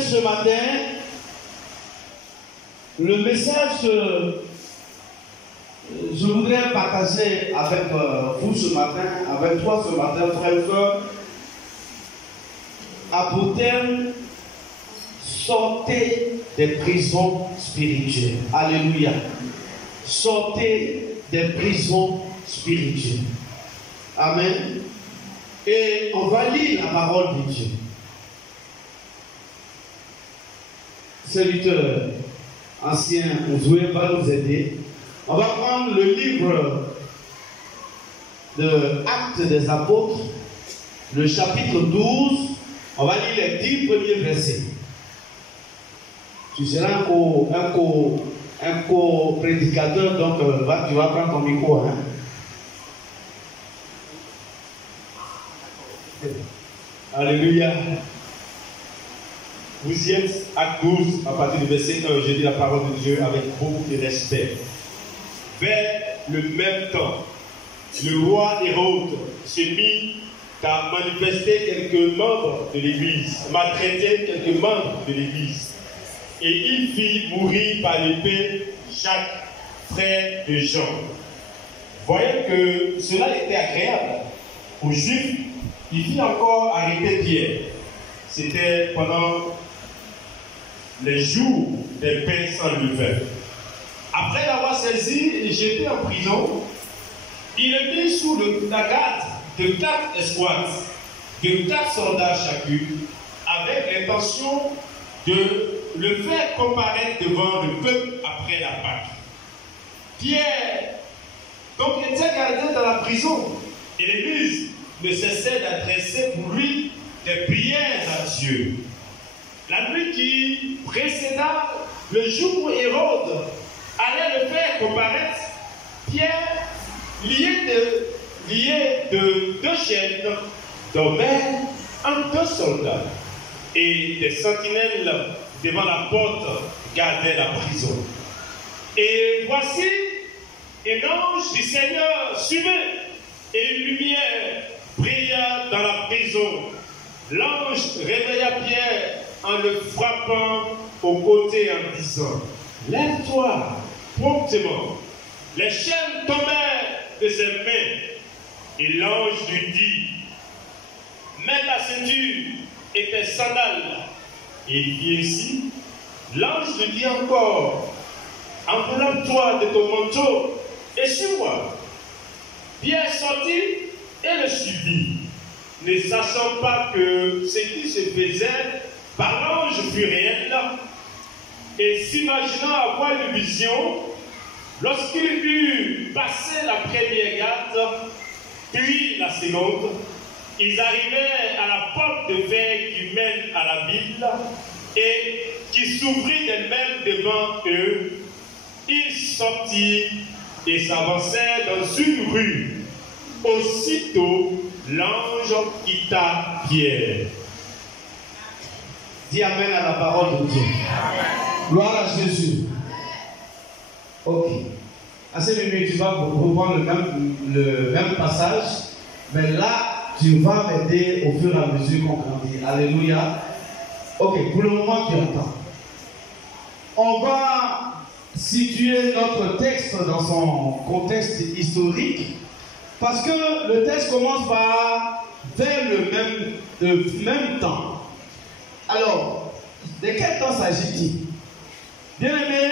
Ce matin, le message que je voudrais partager avec vous ce matin, avec toi ce matin, frère et soeur, a pour thème sortez des prisons spirituelles. Alléluia. Sortez des prisons spirituelles. Amen. Et on va lire la parole de Dieu. Serviteur ancien Ouzoué va nous aider. On va prendre le livre de Actes des Apôtres, le chapitre 12. On va lire les 10 premiers versets. Tu seras un co-prédicateur, donc tu vas prendre ton micro. Hein? Alléluia. Vous y êtes, Acte 12, à partir du verset 1, je dis la parole de Dieu avec beaucoup de respect. Vers le même temps, le roi Hérode se mit à manifester quelques membres de l'Église, maltraiter quelques membres de l'Église. Et il fit mourir par l'épée Jacques, frère de Jean. Voyant que cela était agréable aux Juifs, il fit encore arrêter Pierre. C'était pendant les jours des pains sans levain. Après l'avoir saisi et jeté en prison, il est mis sous la garde de 4 escouades, de 4 soldats chacune, avec l'intention de le faire comparaître devant le peuple après la Pâque. Pierre, donc, était gardé dans la prison, et l'Église ne cessait d'adresser pour lui des prières à Dieu. La nuit qui précéda le jour où Hérode allait le faire comparaître, Pierre, lié de 2 chaînes, dormait entre 2 soldats, et des sentinelles devant la porte gardaient la prison. Et voici, un ange du Seigneur suivait, et une lumière brilla dans la prison. L'ange réveilla Pierre en le frappant au côté en disant: lève-toi promptement. Les chaînes tombèrent de ses mains, et l'ange lui dit: mets ta ceinture et tes sandales. Et il fit ainsi. L'ange lui dit encore: enveloppe-toi de ton manteau et suis-moi. Pierre sortit et le suivit, ne sachant pas que ce qui se faisait par l'ange fut réel, et s'imaginant avoir une vision. Lorsqu'il eut passé la première garde, puis la seconde, ils arrivaient à la porte de fer qui mène à la ville et qui s'ouvrit d'elle-même devant eux. Ils sortirent et s'avancèrent dans une rue. Aussitôt, l'ange quitta Pierre. Dis amen à la parole de Dieu. Gloire à Jésus. Ok. À ces minutes, tu vas reprendre le même passage, mais là, tu vas m'aider au fur et à mesure qu'on grandit. Alléluia. Ok, pour le moment, tu entends. On va situer notre texte dans son contexte historique, parce que le texte commence par vers le même temps. Alors, de quel temps s'agit-il? Bien aimé,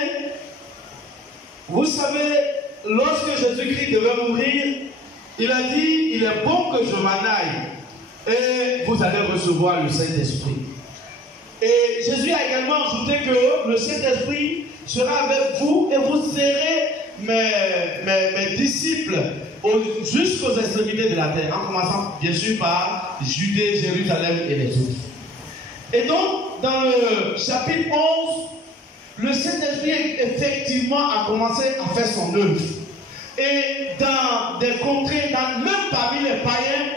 vous savez, lorsque Jésus-Christ devait mourir, il a dit: il est bon que je m'en aille et vous allez recevoir le Saint-Esprit. Et Jésus a également ajouté que le Saint-Esprit sera avec vous et vous serez mes disciples jusqu'aux extrémités de la terre, en commençant bien sûr par Judée, Jérusalem et les autres. Et donc, dans le chapitre 11, le Saint-Esprit effectivement a commencé à faire son œuvre. Et dans des contrées, même parmi les païens,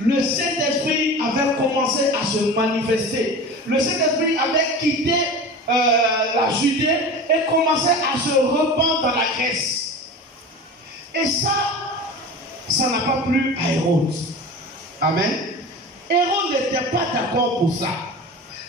le Saint-Esprit avait commencé à se manifester. Le Saint-Esprit avait quitté la Judée et commençait à se répandre dans la Grèce. Et ça n'a pas plu à Hérode. Amen. Hérode n'était pas d'accord pour ça.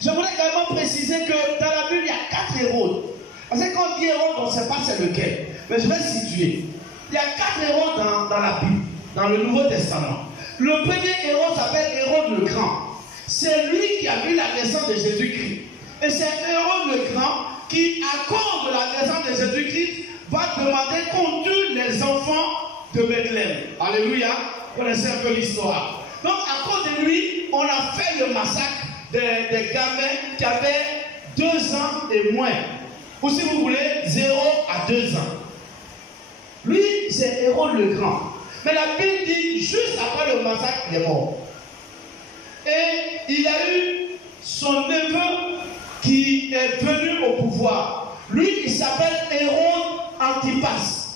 Je voudrais également préciser que dans la Bible, il y a 4 Hérodes. Parce que quand on dit Hérode, on ne sait pas c'est lequel. Mais je vais situer. Il y a 4 Hérodes dans la Bible, dans le Nouveau Testament. Le premier Hérode s'appelle Hérode le Grand. C'est lui qui a vu la naissance de Jésus-Christ. Et c'est Hérode le Grand qui, à cause de la naissance de Jésus-Christ, va demander qu'on tue les enfants de Bethléem. Alléluia. Vous connaissez un peu l'histoire. Donc, à cause de lui, on a fait le massacre des gamins qui avaient 2 ans et moins. Ou si vous voulez, 0 à 2 ans. Lui, c'est Hérode le Grand. Mais la Bible dit, juste après le massacre, il est mort. Et il a eu son neveu qui est venu au pouvoir. Lui, il s'appelle Hérode Antipas.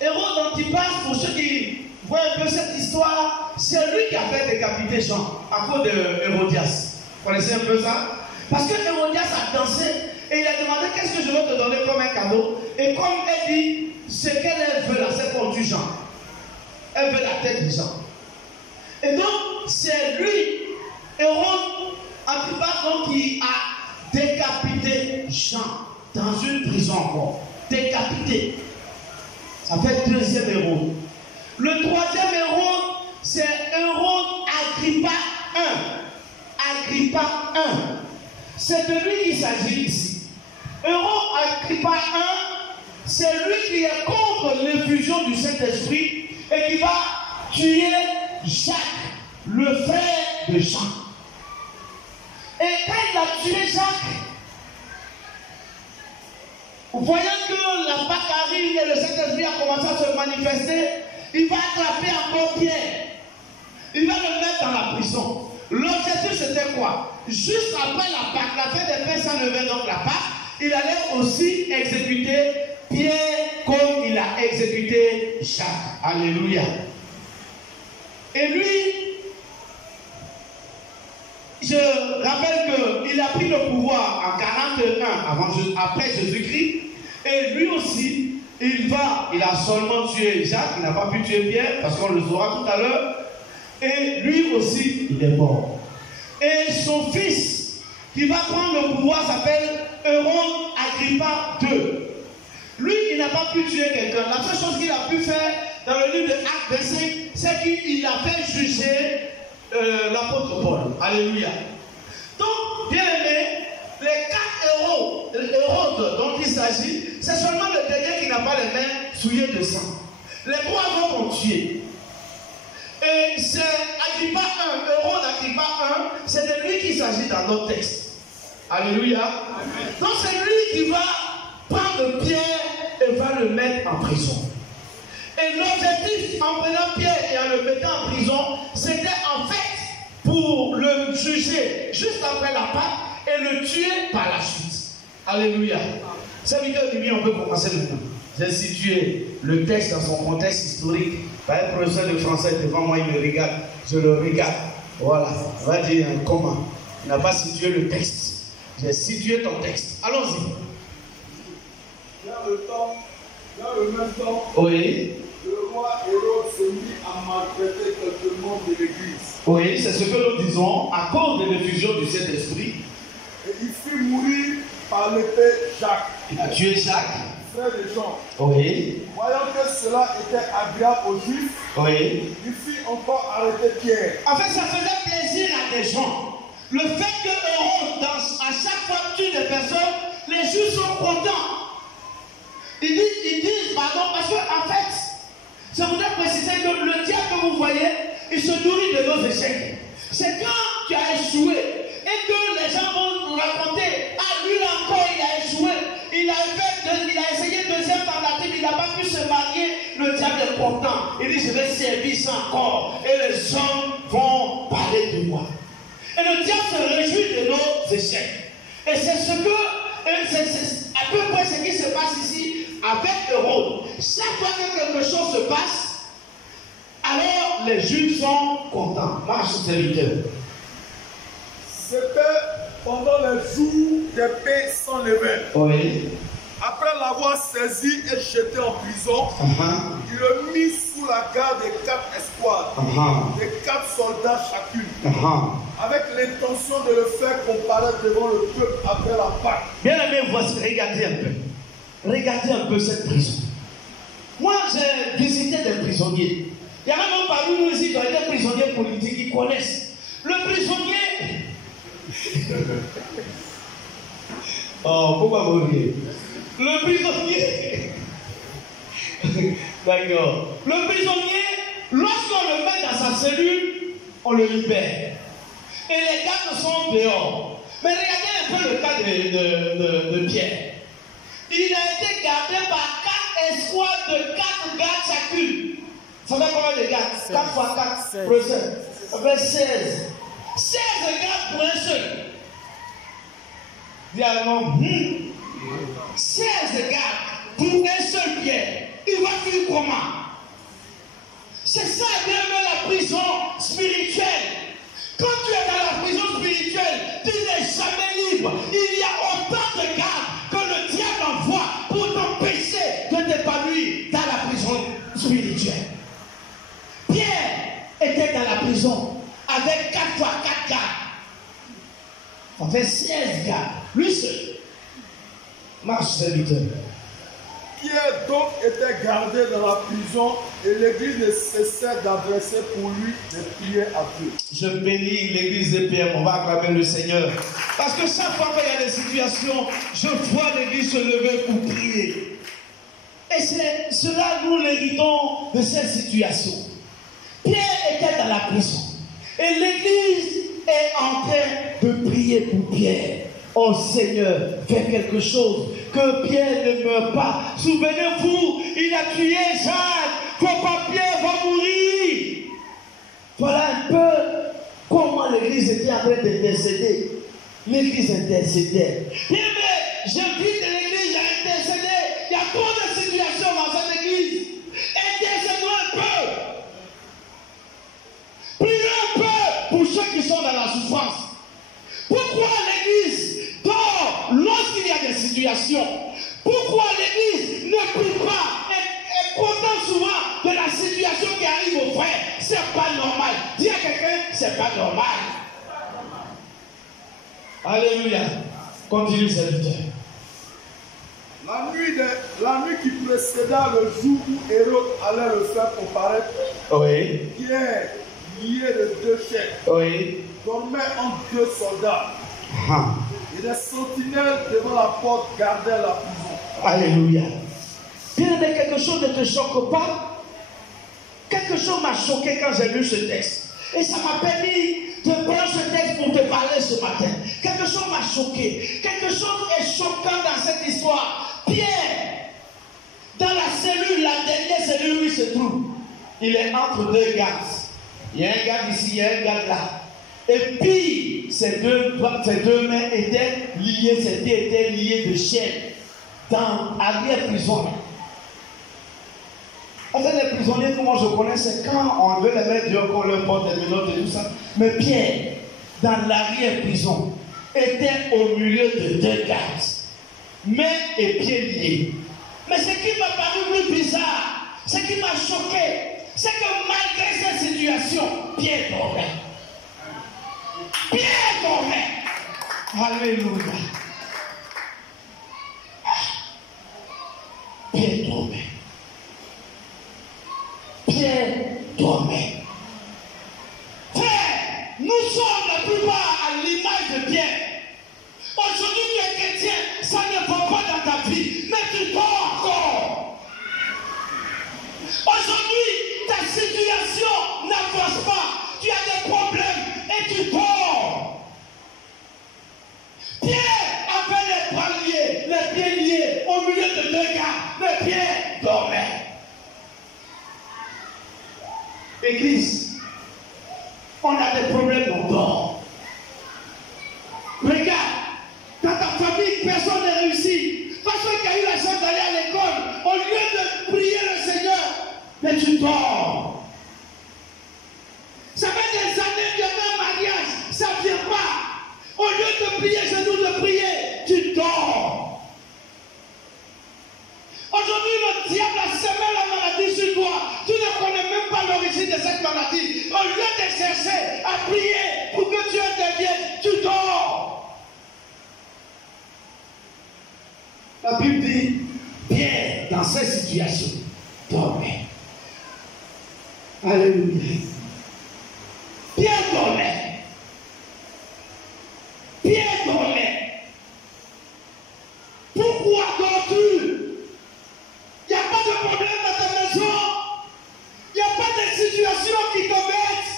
Hérode Antipas, pour ceux qui voient un peu cette histoire, c'est lui qui a fait décapiter Jean à cause de Hérodias. Vous connaissez un peu ça? Parce que Hérodias a dansé et il a demandé qu'est-ce que je veux te donner comme un cadeau. Et comme elle dit, ce qu'elle veut là, c'est qu'on tue Jean. Elle veut la tête de Jean. Et donc, c'est lui, Hérode Antipas, qui a décapité Jean dans une prison encore. Décapité. Ça fait 2e Hérode. Le 3e Hérode, c'est Hérode Agrippa I. Agrippa I. C'est de lui qu'il s'agit ici. Hérode Agrippa I, c'est lui qui est contre l'effusion du Saint-Esprit et qui va tuer Jacques, le frère de Jean. Et quand il a tué Jacques, voyant que la Pâque arrive et le Saint-Esprit a commencé à se manifester, il va attraper encore Pierre. Il va le mettre dans la prison. L'objectif c'était quoi? Juste après la Pâque, la fête des pains sans levain, donc la Pâque, il allait aussi exécuter Pierre comme il a exécuté Jacques. Alléluia. Et lui, je rappelle qu'il a pris le pouvoir en 41 après Jésus-Christ. Et lui aussi, il a seulement tué Jacques, il n'a pas pu tuer Pierre, parce qu'on le saura tout à l'heure. Et lui aussi, il est mort. Et son fils, qui va prendre le pouvoir, s'appelle Hérode Agrippa II. Lui, il n'a pas pu tuer quelqu'un. La seule chose qu'il a pu faire dans le livre de Actes 25, c'est qu'il a fait juger l'apôtre Paul. Alléluia. Donc, bien aimé, les 4 Hérodes dont il s'agit, c'est seulement le dernier qui n'a pas les mains souillées de sang. Les 3 vont tuer. Et c'est Agrippa I, Hérode Agrippa I, c'est de lui qu'il s'agit dans notre texte. Alléluia. Donc c'est lui qui va prendre Pierre et va le mettre en prison. Et l'objectif en prenant Pierre et en le mettant en prison, c'était en fait pour le juger juste après la Pâque et le tuer par la suite. Alléluia. Serviteur du bien, on peut commencer maintenant. J'ai situé le texte dans son contexte historique. Par un professeur de français devant moi, il me regarde. Je le regarde. Voilà. On va dire comment. Il n'a pas situé le texte. J'ai situé ton texte. Allons-y. Dans le même temps, oui, le roi Hérode se mit à maltraiter quelques membres de l'église. Oui, c'est ce que nous disons à cause de l'effusion du Saint-Esprit. Et il fit mourir par l'épée Jacques. Il a tué Jacques. Frère de Jean. Oui. Voyant que cela était agréable aux Juifs, Oui. il fit encore arrêter Pierre. En fait, ça faisait plaisir à des gens. Le fait que Hérode, à chaque fois tue des personnes, les Juifs sont contents. Ils disent, pardon, parce qu'en fait, je voudrais préciser que le diable que vous voyez, il se nourrit de nos échecs. C'est quand tu as échoué et que les gens vont nous raconter, ah, lui encore, il a échoué. Il a essayé deuxième tentative, il n'a pas pu se marier. Le diable est content. Il dit, je vais servir ça encore. Et les hommes vont parler de moi. Et le diable se réjouit de nos échecs. Et c'est c'est à peu près ce qui se passe ici avec Hérode. Chaque fois que quelque chose se passe, alors les Juifs sont contents. Marche serviteur. C'était pendant les jours des pains sans levain. Oui. Après l'avoir saisi et jeté en prison, il le mit sous la garde des 4 escouades, des 4 soldats chacune. avec l'intention de le faire comparaître devant le peuple après la Pâque. Bien aimé, voici, regardez un peu. Regardez un peu cette prison. Moi, j'ai visité des prisonniers. Il y a même parmi nous ici, des prisonniers politiques qui connaissent. Le prisonnier. Oh, pourquoi vous riez? Le prisonnier. D'accord. Le prisonnier, lorsqu'on le met dans sa cellule, on le libère. Et les gardes sont dehors. Mais regardez un peu le cas de Pierre. Il a été gardé par 4 escouades de 4 gardes chacune. Ça fait combien de gardes? 4 fois 4, ça fait 16. 16 gardes pour un seul. Diamant, 16 gardes pour un seul Pierre. Il va vivre comment? C'est ça, bien la prison spirituelle. Quand tu es dans la prison spirituelle, tu n'es jamais libre. Il y a autant de gardes que le diable envoie pour t'empêcher de t'épanouir dans la prison spirituelle. Pierre était dans la prison avec 4 fois 4 gardes. Ça fait 16 gardes. Lui seul. Marche serviteur. Pierre donc était gardé dans la prison et l'église ne cessait d'adresser pour lui des prières à Dieu. Je bénis l'église de Pierre, on va acclamer le Seigneur. Parce que chaque fois qu'il y a des situations, je vois l'église se lever pour prier. Et c'est cela, nous l'héritons de cette situation. Pierre était dans la prison. Et l'église est en train de prier pour Pierre. Oh Seigneur, fais quelque chose, que Pierre ne meure pas. Souvenez-vous, il a tué Jacques, pourquoi Pierre va mourir? Voilà un peu comment l'église était en train d'intercéder. L'église intercédait. Bien, mais j'invite l'église à intercéder. Il y a trop de situations dans cette église. Intercédons un peu. Prions un peu pour ceux qui sont dans la souffrance. Pourquoi l'église dort lorsqu'il y a des situations? Pourquoi l'église ne prie pas et content souvent de la situation qui arrive aux frères? C'est pas normal. Dis à quelqu'un, c'est pas normal. Alléluia. Continue, serviteur. La nuit qui précéda le jour où Hérode allait le faire comparaître, Oui. Pierre, lié de 2 chefs, Oui. dormait entre 2 soldats. Et des sentinelles devant la porte gardaient la prison. Alléluia. Bien, mais quelque chose ne te choque pas? Quelque chose m'a choqué quand j'ai lu ce texte. Et ça m'a permis de prendre ce texte pour te parler ce matin. Quelque chose m'a choqué. Quelque chose est choquant dans cette histoire. Pierre, dans la cellule, la dernière cellule où il se trouve, il est entre 2 gardes. Il y a un garde ici, il y a un garde là. Et puis, ses deux mains étaient liées, ses pieds étaient liés de chaîne dans l'arrière-prison. En fait, les prisonniers que moi je connais, c'est quand on veut les mettre dehors, qu'on leur porte des menottes et tout ça. Mais Pierre, dans l'arrière-prison, était au milieu de 2 gardes, mains et pieds liés. Mais ce qui m'a paru plus bizarre, ce qui m'a choqué, c'est que malgré cette situation, Pierre dormait. Pierre dormait. Alléluia. Pierre dormait. Pierre dormait. Frère, nous sommes la plupart à l'image de Pierre. Aujourd'hui, tu es chrétien, ça ne va pas dans ta vie, mais tu dors encore. Aujourd'hui, ta situation n'avance pas. Tu as des problèmes et tu dors. Pierre avait les bras liés, les pieds liés, au milieu de 2 gars, mais Pierre dormait. Église, on a des problèmes, on dort. Regarde, dans ta famille, personne n'a réussi. Personne qui a eu la chance d'aller à l'école, au lieu de prier le Seigneur, mais tu dors. Ça fait des années que un mariage, ça ne vient pas. Au lieu de prier, c'est nous de prier, tu dors. Aujourd'hui, le diable a semé la maladie sur toi. Tu ne connais même pas l'origine de cette maladie. Au lieu de chercher à prier pour que tu aies La Bible dit, Pierre, dans cette situation, dormait. Alléluia. Pierre dormait. Pierre dormait. Pourquoi dors-tu? Il n'y a pas de problème dans ta maison. Il n'y a pas de situation qui t'embête.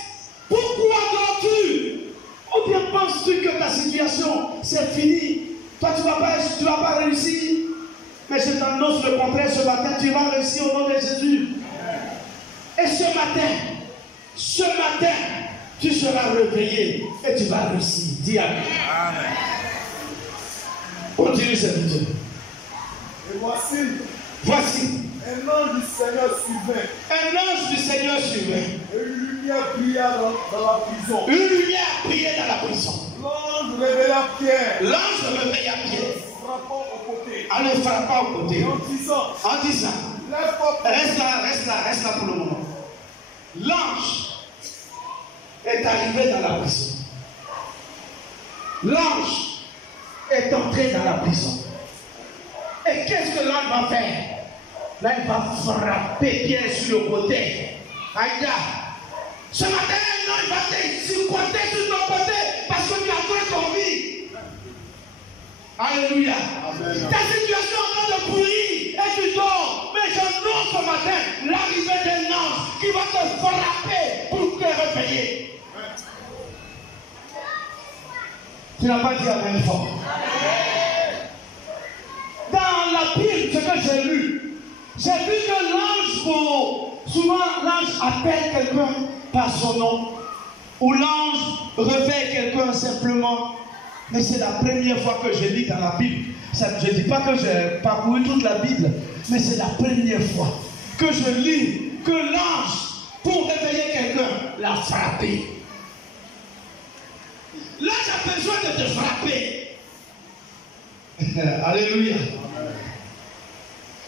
Pourquoi dors-tu? Ou bien penses-tu que ta situation, c'est fini? Toi, tu ne vas pas réussir. Mais je t'annonce le contraire ce matin. Tu vas réussir au nom de Jésus. Et ce matin, tu seras réveillé et tu vas réussir. Dis Amen. Amen. Continue cette vidéo. Et voici. Un ange du Seigneur suivait. Un ange du Seigneur suivait. Et une lumière brilla dans la prison. Une lumière brillait dans la prison. L'ange réveilla Pierre. L'ange réveilla Pierre. Frappant au côté. En le frappant au côté. En disant. Reste là pour le moment. L'ange est arrivé dans la prison. L'ange est entré dans la prison. Et qu'est-ce que l'ange va faire? Là, il va frapper Pierre sur le côté. Aïda, ce matin, non, il va te supporter sur ton côté parce que tu as fait ton vie. Alléluia. Amen. Ta situation est en train de pourrir et tu dors. Mais j'annonce ce matin l'arrivée d'un ange qui va te frapper pour te réveiller. Tu n'as pas dit Amen fort. Dans la Bible, ce que j'ai lu, j'ai vu que l'ange, souvent l'ange appelle quelqu'un par son nom, ou l'ange réveille quelqu'un simplement, mais c'est la première fois que je lis dans la Bible. Je ne dis pas que j'ai parcouru toute la Bible, mais c'est la première fois que je lis que l'ange, pour réveiller quelqu'un, l'a frappé. L'ange a besoin de te frapper. Alléluia.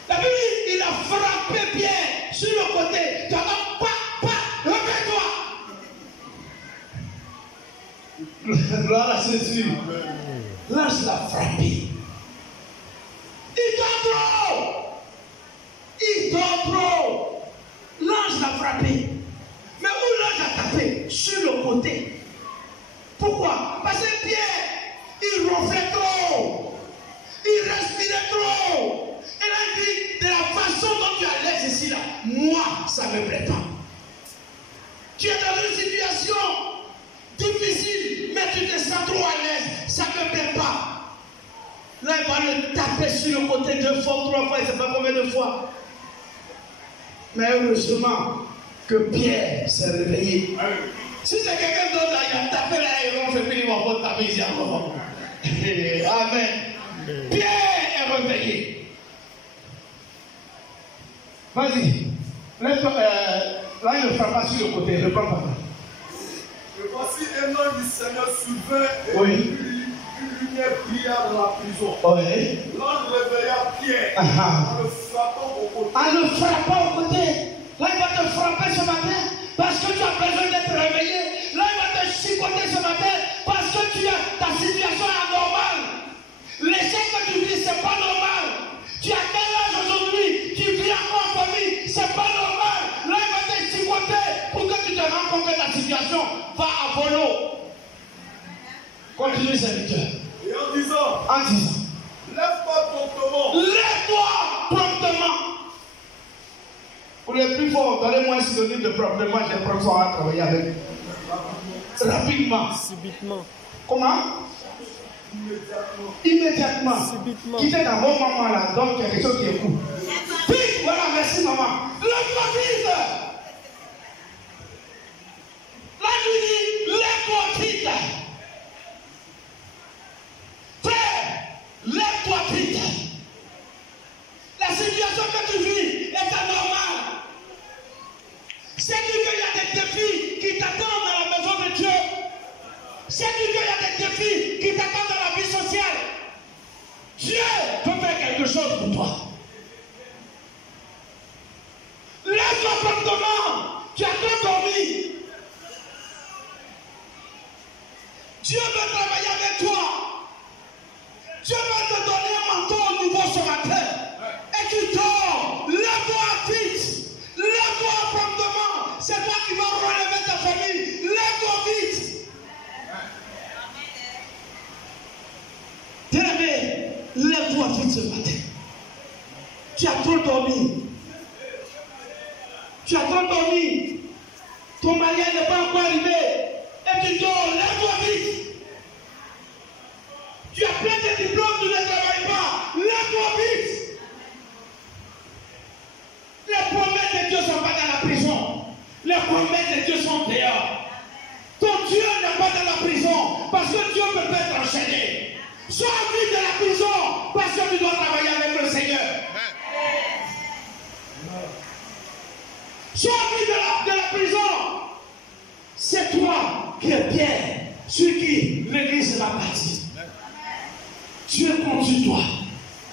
La Bible dit, il a frappé Pierre sur le côté. Tu as dit, réveille-toi. Gloire à Jésus. L'ange l'a frappé. Il dort trop. L'ange l'a frappé. Mais où l'ange a tapé? Sur le côté. Pourquoi? Parce que Pierre, il ronflait trop. Il respirait trop. Et là, il dit, de la façon dont tu es à l'aise ici, là, moi, ça ne me plaît pas. Tu es dans une situation difficile, mais tu te sens trop à l'aise, ça ne me plaît pas. Là, il va le taper sur le côté 2 fois, 3 fois, il ne sait pas combien de fois. Mais heureusement que Pierre s'est réveillé. Si c'est quelqu'un d'autre, il a tapé là, il ronfle, et puis il va pas taper ici encore. Amen. Pierre est réveillé. Vas-y. Là, il ne frappe pas sur le côté. Reprends papa. Et voici un ange du Seigneur souverain et oui. Une lumière brilla dans la prison. Oui. L'ange réveilla Pierre en le frappant au côté. En le frappant au côté. Là, il va te frapper ce matin parce que tu as besoin d'être réveillé. Là, il va te chicoter ce matin parce que ta situation est anormale. L'échec que tu vis, ce n'est pas normal. Tu as quel âge aujourd'hui? Tu vis encore en famille, c'est pas normal. Là, il va te chicoter pour que tu te rends compte que ta situation va à volo. Continue, serviteur. Et en disant, lève-toi promptement. Lève-toi promptement. Pour les plus forts, donnez-moi un synonyme de promptement, j'ai promptement à travailler avec. Rapidement. Subitement. Comment? Immédiatement. Subitement. Quittez dans vos moments là, donc quelque chose qui est cool. Vite, voilà, merci maman. Lève-toi vite. Là, je lui dis, lève-toi vite. Frère, lève-toi vite. La situation que tu vis est anormale. C'est-tu qu'il y a des défis qui t'attendent dans la maison de Dieu? C'est-tu qu'il y a des défis qui t'attendent dans la vie sociale? Dieu peut faire quelque chose pour toi. Lève-toi promptement. Tu as trop dormi. Dieu veut travailler avec toi. Dieu va te donner un manteau Lève-toi vite ce matin. Tu as trop dormi. Tu as trop dormi. Ton mariage n'est pas encore arrivé. Et tu dors. Lève-toi vite. Tu as plein de diplômes, tu ne travailles pas. Lève-toi vite. Les promesses de Dieu ne sont pas dans la prison. Les promesses de Dieu sont dehors. Ton Dieu n'est pas dans la prison parce que Dieu peut pas t'enchaîner. Sois vite de la prison parce que tu dois travailler avec le Seigneur. Sois vite de la prison. C'est toi qui es Pierre, sur qui l'église va bâtir. Dieu compte sur toi.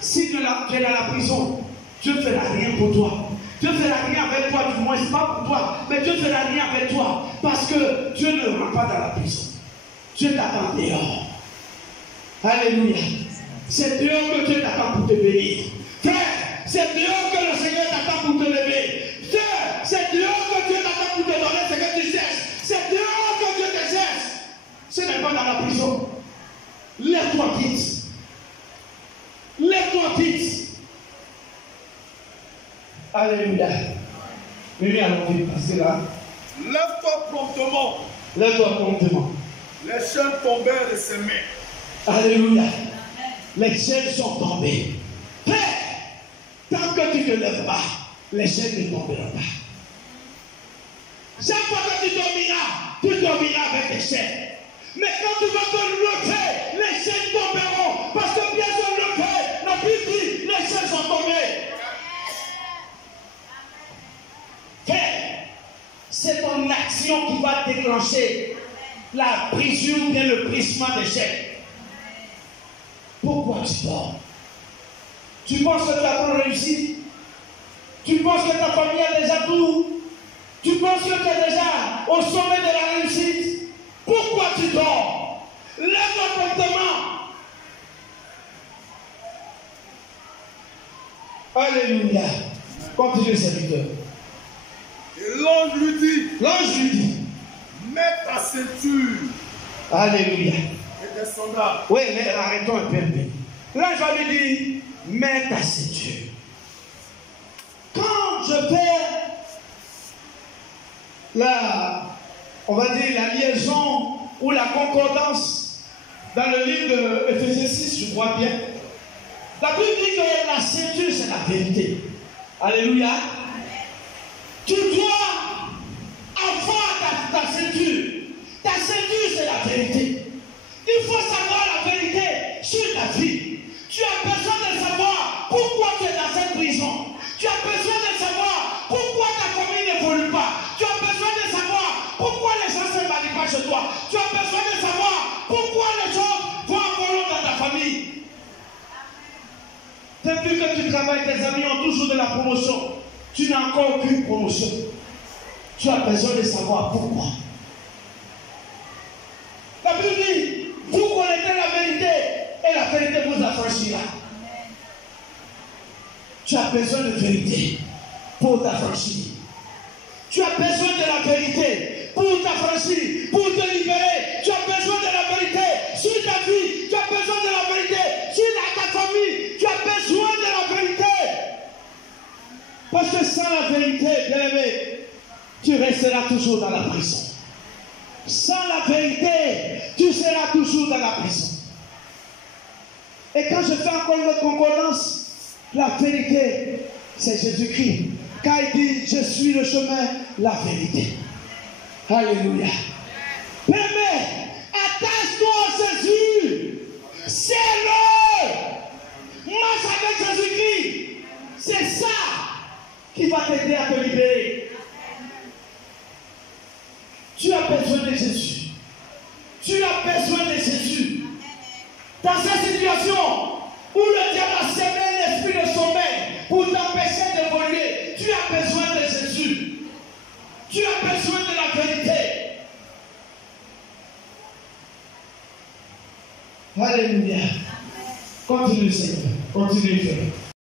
Si tu es dans la prison, Dieu ne fera rien pour toi. Dieu ne fera rien avec toi, du moins, c'est pas pour toi, mais Dieu ne fera rien avec toi parce que Dieu ne rentre pas dans la prison. Dieu t'attend dehors. Alléluia. C'est dehors que Dieu t'attend pour te bénir. Frère, c'est dehors que le Seigneur t'attend pour te lever. Frère, c'est dehors que Dieu t'attend pour te donner ce que tu cherches. C'est dehors que Dieu te cherche. Ce n'est pas dans la prison. Lève-toi vite. Lève-toi vite. Alléluia. Venez allons vite, parce que là. Lève-toi promptement. Lève-toi promptement. Les chaînes tombèrent de ses mains. Alléluia. Les chaînes sont tombées. Frère, tant que tu ne te lèves pas, les chaînes ne tomberont pas. Chaque fois que tu dormiras avec les chaînes. Mais quand tu vas te lever, les chaînes tomberont. Parce que bien se lever, la Bible dit, les chaînes sont tombées. Frère, c'est ton action qui va déclencher la brisure ou bien le brisement des chaînes. Pourquoi tu dors? Tu penses que tu as trop réussi? Tu penses que ta famille a déjà tout? Tu penses que tu es déjà au sommet de la réussite? Pourquoi tu dors? Lève-toi promptement. Alléluia. Continue, serviteur. Et l'ange lui dit, mets ta ceinture. Alléluia. Et des sandales. Oui, mais arrêtons un peu. L'ange va lui dire, mets ta ceinture. Quand je fais on va dire la liaison ou la concordance dans le livre de Ephésiens 6, je crois bien, la Bible dit que la ceinture, c'est la vérité. Alléluia. Tu dois avoir ta ceinture. Ta ceinture, c'est la vérité. Il faut savoir la vérité sur ta vie. Tu as besoin de savoir pourquoi tu es dans cette prison. Tu as besoin de savoir pourquoi ta famille n'évolue pas. Tu as besoin de savoir pourquoi les gens ne se marient pas chez toi. Tu as besoin de savoir pourquoi les choses vont en volant dans ta famille. Depuis que tu travailles, tes amis ont toujours de la promotion. Tu n'as encore aucune promotion. Tu as besoin de savoir pourquoi. La Bible dit, vous connaissez la vérité et la vérité vous affranchira. Tu as besoin de vérité pour t'affranchir. Tu as besoin de la vérité pour t'affranchir, pour te libérer. Tu as besoin de la vérité sur ta vie. Tu as besoin de la vérité sur ta famille. Tu as besoin de la vérité. Parce que sans la vérité, bien aimé, tu resteras toujours dans la prison. Sans la vérité, tu seras toujours dans la prison. Et quand je fais encore une concordance, la vérité, c'est Jésus-Christ. Car il dit, je suis le chemin, la vérité. Alléluia. Permets, attache-toi à Jésus. C'est-le. Marche avec Jésus-Christ. C'est ça qui va t'aider à te libérer. Tu as besoin de Jésus. Tu as besoin de Jésus. Dans cette situation où le diable a semé l'esprit de sommeil pour t'empêcher d'évoluer, tu as besoin de Jésus. Tu as besoin de la vérité. Alléluia. Continue, Seigneur. Continue, Seigneur.